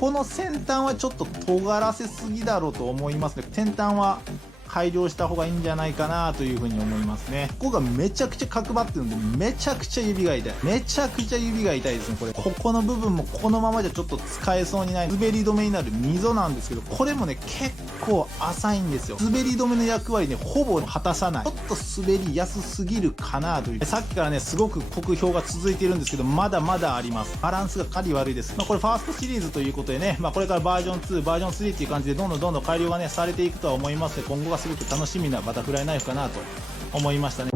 この先端はちょっと尖らせすぎだろうと思いますね。先端は改良した方がいいんじゃないかなというふうに思いますね。ここがめちゃくちゃ角張ってるんで、めちゃくちゃ指が痛い。めちゃくちゃ指が痛いですね、これ。ここの部分もこのままじゃちょっと使えそうにない。滑り止めになる溝なんですけど、これもね、結構浅いんですよ。滑り止めの役割ね、ほぼ果たさない。ちょっと滑りやすすぎるかなという。さっきからね、すごく酷評が続いているんですけど、まだまだあります。バランスがかなり悪いです。これファーストシリーズということでね、これからバージョン2、バージョン3っていう感じでどんどん改良がね、されていくとは思いますので、今後がすごく楽しみなバタフライナイフかなと思いましたね。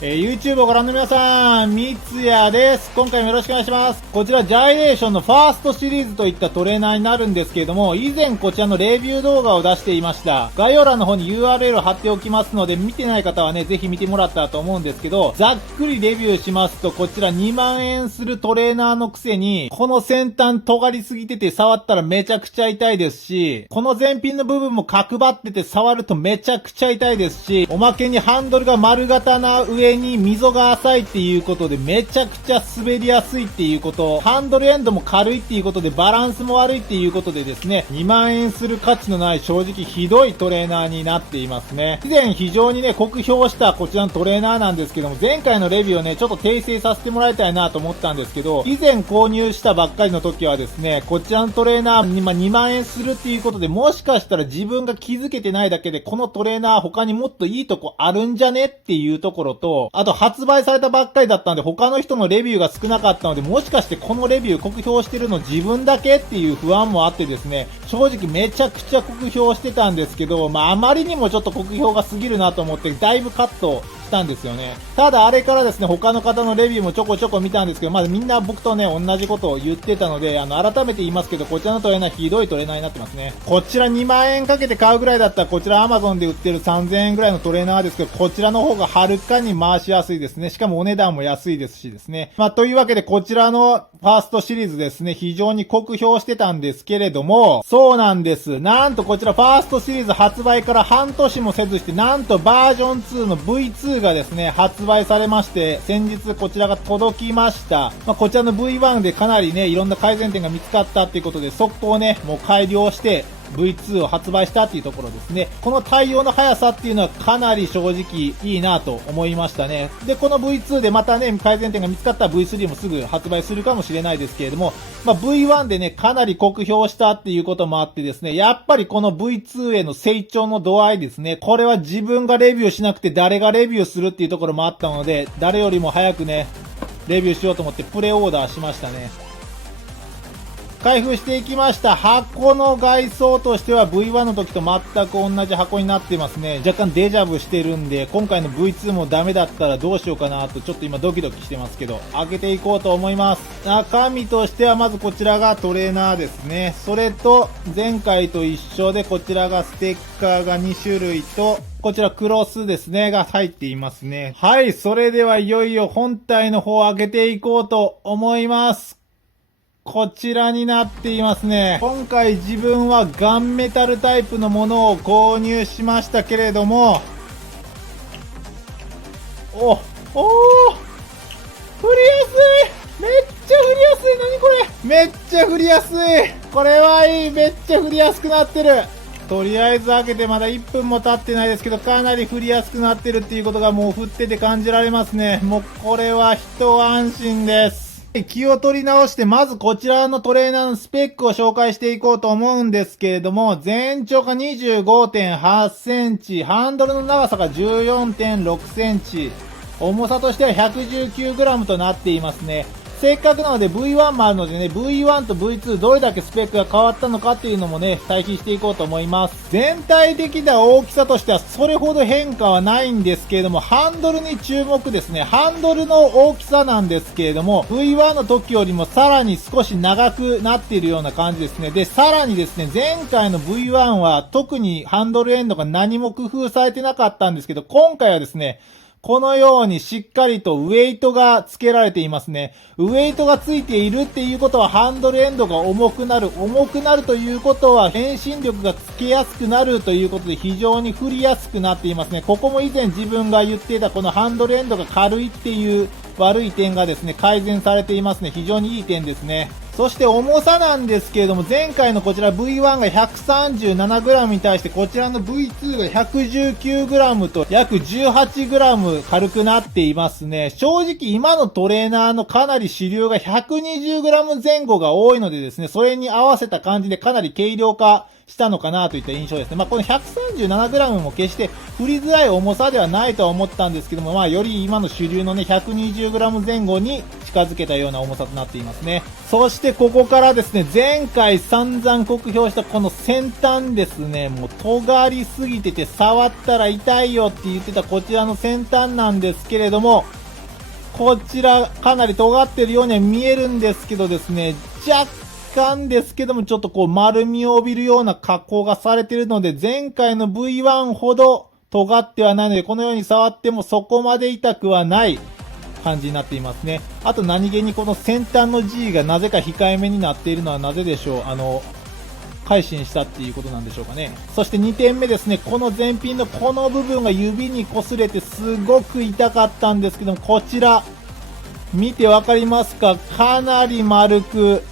YouTube をご覧の皆さん、三ツ矢です。今回もよろしくお願いします。こちら、ジャイレーションのファーストシリーズといったトレーナーになるんですけれども、以前こちらのレビュー動画を出していました。概要欄の方に URL を貼っておきますので、見てない方はね、ぜひ見てもらったらと思うんですけど、ざっくりレビューしますと、こちら2万円するトレーナーのくせに、この先端尖りすぎてて触ったらめちゃくちゃ痛いですし、この前品の部分も角張ってて触るとめちゃくちゃ痛いですし、おまけにハンドルが丸型な上に溝が浅いっていうことでめちゃくちゃ滑りやすいっていうこと、ハンドルエンドも軽いっていうことでバランスも悪いっていうことでですね、2万円する価値のない正直ひどいトレーナーになっていますね。以前非常にね、酷評したこちらのトレーナーなんですけども、前回のレビューをね、ちょっと訂正させてもらいたいなと思ったんですけど、以前購入したばっかりの時はですね、こちらのトレーナーに2万円するっていうことで、もしかしたら自分が気づけてないだけで、このトレーナー他にもっといいとこあるんじゃねっていうところと、あと発売されたばっかりだったんで他の人のレビューが少なかったので、もしかしてこのレビュー酷評してるの自分だけっていう不安もあってですね、正直めちゃくちゃ酷評してたんですけど、あまりにもちょっと酷評が過ぎるなと思ってだいぶカットしたんですよね。ただあれからですね、他の方のレビューもちょこちょこ見たんですけど、まだみんな僕とね、同じことを言ってたので、改めて言いますけど、こちらのトレーナーひどいトレーナーになってますね。こちら2万円かけて買うぐらいだったら、こちら Amazon で売ってる3000円ぐらいのトレーナーですけど、こちらの方がはるかに回しやすいですね。しかもお値段も安いですしですね。というわけでこちらのファーストシリーズですね、非常に酷評してたんですけれども、そうなんです。なんとこちらファーストシリーズ発売から半年もせずして、なんとバージョン2の V2 がですね、発売されまして、先日こちらが届きました。こちらの V1 でかなりね、いろんな改善点が見つかったっていうことで、速攻ね、もう改良して、V2 を発売したっていうところですね。この対応の速さっていうのはかなり正直いいなと思いましたね。で、この V2 でまたね、改善点が見つかったら V3 もすぐ発売するかもしれないですけれども、V1 でね、かなり酷評したっていうこともあってですね、やっぱりこの V2 への成長の度合いですね、これは自分がレビューしなくて誰がレビューするっていうところもあったので、誰よりも早くね、レビューしようと思ってプレオーダーしましたね。開封していきました。箱の外装としては V1 の時と全く同じ箱になっていますね。若干デジャブしてるんで、今回の V2 もダメだったらどうしようかなとちょっと今ドキドキしてますけど、開けていこうと思います。中身としてはまずこちらがトレーナーですね。それと前回と一緒でこちらがステッカーが2種類と、こちらクロスですね、が入っていますね。はい、それではいよいよ本体の方を開けていこうと思います。こちらになっていますね。今回自分はガンメタルタイプのものを購入しましたけれども、振りやすい、めっちゃ振りやすい。何これ、めっちゃ振りやすい。これはいい。めっちゃ振りやすくなってる。とりあえず開けてまだ1分も経ってないですけど、かなり振りやすくなってるっていうことがもう振ってて感じられますね。もうこれは一安心です。気を取り直して、まずこちらのトレーナーのスペックを紹介していこうと思うんですけれども、全長が 25.8 センチ、ハンドルの長さが 14.6 センチ、重さとしては 119g となっていますね。せっかくなので V1 もあるのでね、V1 と V2 どれだけスペックが変わったのかっていうのもね、対比していこうと思います。全体的な大きさとしてはそれほど変化はないんですけれども、ハンドルに注目ですね。ハンドルの大きさなんですけれども、V1 の時よりもさらに少し長くなっているような感じですね。で、さらにですね、前回の V1 は特にハンドルエンドが何も工夫されてなかったんですけど、今回はですね、このようにしっかりとウェイトが付けられていますね。ウェイトが付いているっていうことはハンドルエンドが重くなる。重くなるということは遠心力が付けやすくなるということで非常に振りやすくなっていますね。ここも以前自分が言っていたこのハンドルエンドが軽いっていう悪い点がですね、改善されていますね。非常にいい点ですね。そして重さなんですけれども、前回のこちら V1 が 137g に対してこちらの V2 が 119g と約 18g 軽くなっていますね。正直今のトレーナーのかなり主流が 120g 前後が多いのでですね、それに合わせた感じでかなり軽量化したのかなといった印象ですね。この 137g も決して振りづらい重さではないとは思ったんですけども、より今の主流のね、120g 前後に近づけたような重さとなっていますね。そしてここからですね、前回散々酷評したこの先端ですね、もう尖りすぎてて触ったら痛いよって言ってたこちらの先端なんですけれども、こちらかなり尖ってるようには見えるんですけどですね、若干ですけどもちょっとこう丸みを帯びるような加工がされているので、前回の V1 ほど尖ってはないので、このように触ってもそこまで痛くはない感じになっていますね。あと何気にこの先端の G がなぜか控えめになっているのはなぜでしょう。改心したっていうことなんでしょうかね。そして2点目ですね。この前品のこの部分が指に擦れてすごく痛かったんですけども、こちら見てわかりますか？かなり丸く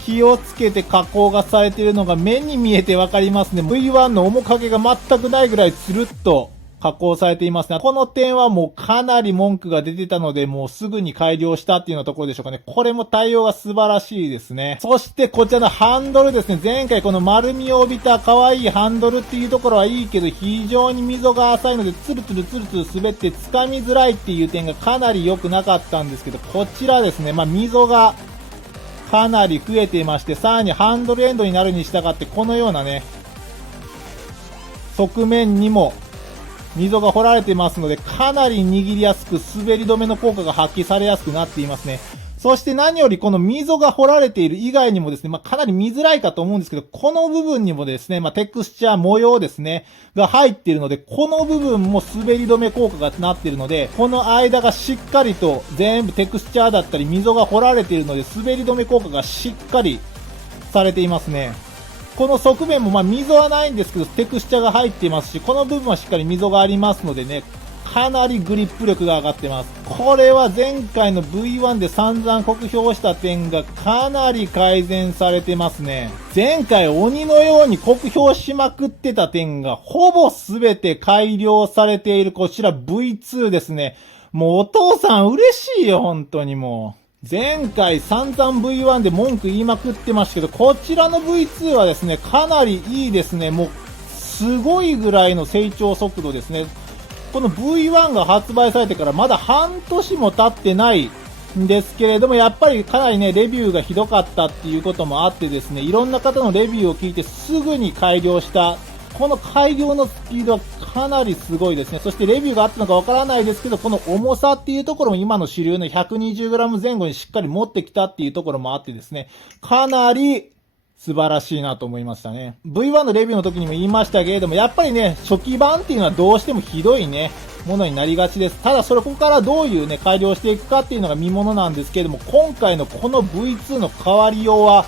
気をつけて加工がされているのが目に見えてわかりますね。V1 の面影が全くないぐらいつるっと加工されていますね。この点はもうかなり文句が出てたので、もうすぐに改良したっていうようなところでしょうかね。これも対応が素晴らしいですね。そしてこちらのハンドルですね。前回この丸みを帯びた可愛いハンドルっていうところはいいけど、非常に溝が浅いのでツルツルツルツル滑って掴みづらいっていう点がかなり良くなかったんですけど、こちらですね、溝がかなり増えていまして、さらにハンドルエンドになるに従ってこのようなね、側面にも溝が掘られていますので、かなり握りやすく滑り止めの効果が発揮されやすくなっていますね。そして何よりこの溝が掘られている以外にもですね、かなり見づらいかと思うんですけど、この部分にもですね、テクスチャー模様ですね、が入っているので、この部分も滑り止め効果がなっているので、この間がしっかりと全部テクスチャーだったり溝が掘られているので、滑り止め効果がしっかりされていますね。この側面も溝はないんですけど、テクスチャーが入っていますし、この部分はしっかり溝がありますのでね、かなりグリップ力が上がってます。これは前回の V1 で散々酷評した点がかなり改善されてますね。前回鬼のように酷評しまくってた点がほぼ全て改良されているこちら V2 ですね。もうお父さん嬉しいよ、本当にもう。前回散々 V1 で文句言いまくってましたけど、こちらの V2 はですね、かなりいいですね。もう、すごいぐらいの成長速度ですね。この V1 が発売されてからまだ半年も経ってないんですけれども、やっぱりかなりね、レビューがひどかったっていうこともあってですね、いろんな方のレビューを聞いてすぐに改良した。この改良のスピードはかなりすごいですね。そしてレビューがあったのかわからないですけど、この重さっていうところも今の主流の 120g 前後にしっかり持ってきたっていうところもあってですね、かなり素晴らしいなと思いましたね。V1 のレビューの時にも言いましたけれども、やっぱりね、初期版っていうのはどうしてもひどいね、ものになりがちです。ただここからどういうね、改良していくかっていうのが見ものなんですけれども、今回のこの V2 の変わりようは、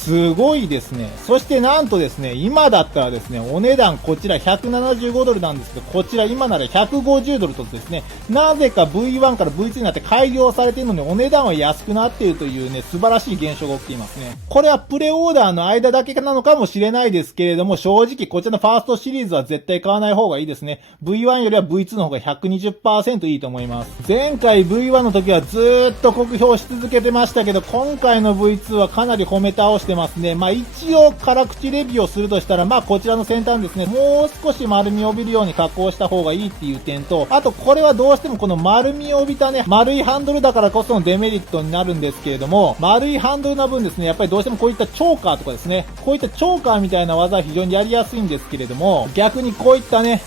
すごいですね。そしてなんとですね、今だったらですね、お値段こちら175ドルなんですけど、こちら今なら150ドルとですね、なぜか V1 から V2 になって改良されているのにお値段は安くなっているというね、素晴らしい現象が起きていますね。これはプレオーダーの間だけなのかもしれないですけれども、正直こちらのファーストシリーズは絶対買わない方がいいですね。V1 よりは V2 の方が 120% いいと思います。前回 V1 の時はずーっと酷評し続けてましたけど、今回の V2 はかなり褒め倒してますね。一応辛口レビューをするとしたら、こちらの先端ですね、もう少し丸みを帯びるように加工した方がいいっていう点と、あとこれはどうしてもこの丸みを帯びたね、丸いハンドルだからこそのデメリットになるんですけれども、丸いハンドルな分ですね、やっぱりどうしてもこういったチョーカーとかですね、こういったチョーカーみたいな技は非常にやりやすいんですけれども、逆にこういったね、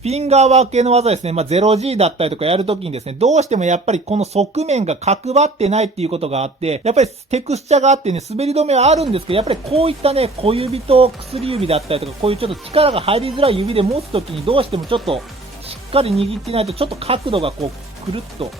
フィンガーワーク系の技ですね。0G だったりとかやるときにですね、どうしてもやっぱりこの側面が角張ってないっていうことがあって、やっぱりテクスチャがあってね、滑り止めはあるんですけど、やっぱりこういったね、小指と薬指だったりとか、こういうちょっと力が入りづらい指で持つときにどうしてもちょっとしっかり握ってないとちょっと角度がこう、くるっと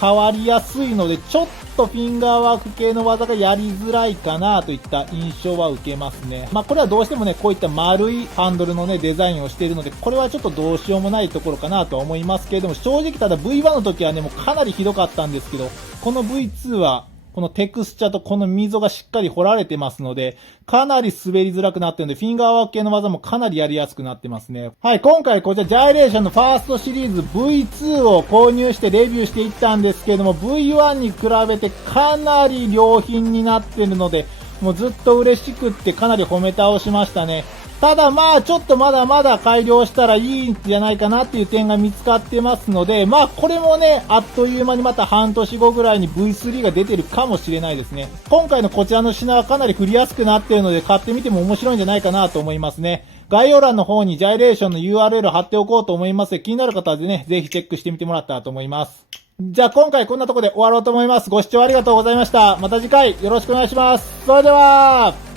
変わりやすいので、ちょっとフィンガーワーク系の技がやりづらいかなといった印象は受けますね。まあこれはどうしてもね、こういった丸いハンドルのね、デザインをしているので、これはちょっとどうしようもないところかなとは思いますけれども、正直ただ V1 の時はね、もうかなりひどかったんですけど、この V2 は、このテクスチャとこの溝がしっかり掘られてますので、かなり滑りづらくなってるので、フィンガーワーク系の技もかなりやりやすくなってますね。はい、今回こちらジャイレーションのファーストシリーズ V2 を購入してレビューしていったんですけれども、V1 に比べてかなり良品になってるので、もうずっと嬉しくってかなり褒め倒しましたね。ただまあちょっとまだまだ改良したらいいんじゃないかなっていう点が見つかってますので、まあこれもね、あっという間にまた半年後ぐらいに V3 が出てるかもしれないですね。今回のこちらの品はかなり振りやすくなっているので買ってみても面白いんじゃないかなと思いますね。概要欄の方にジャイレーションの URL 貼っておこうと思いますので、気になる方はね、ぜひチェックしてみてもらったらと思います。じゃあ今回こんなところで終わろうと思います。ご視聴ありがとうございました。また次回よろしくお願いします。それでは、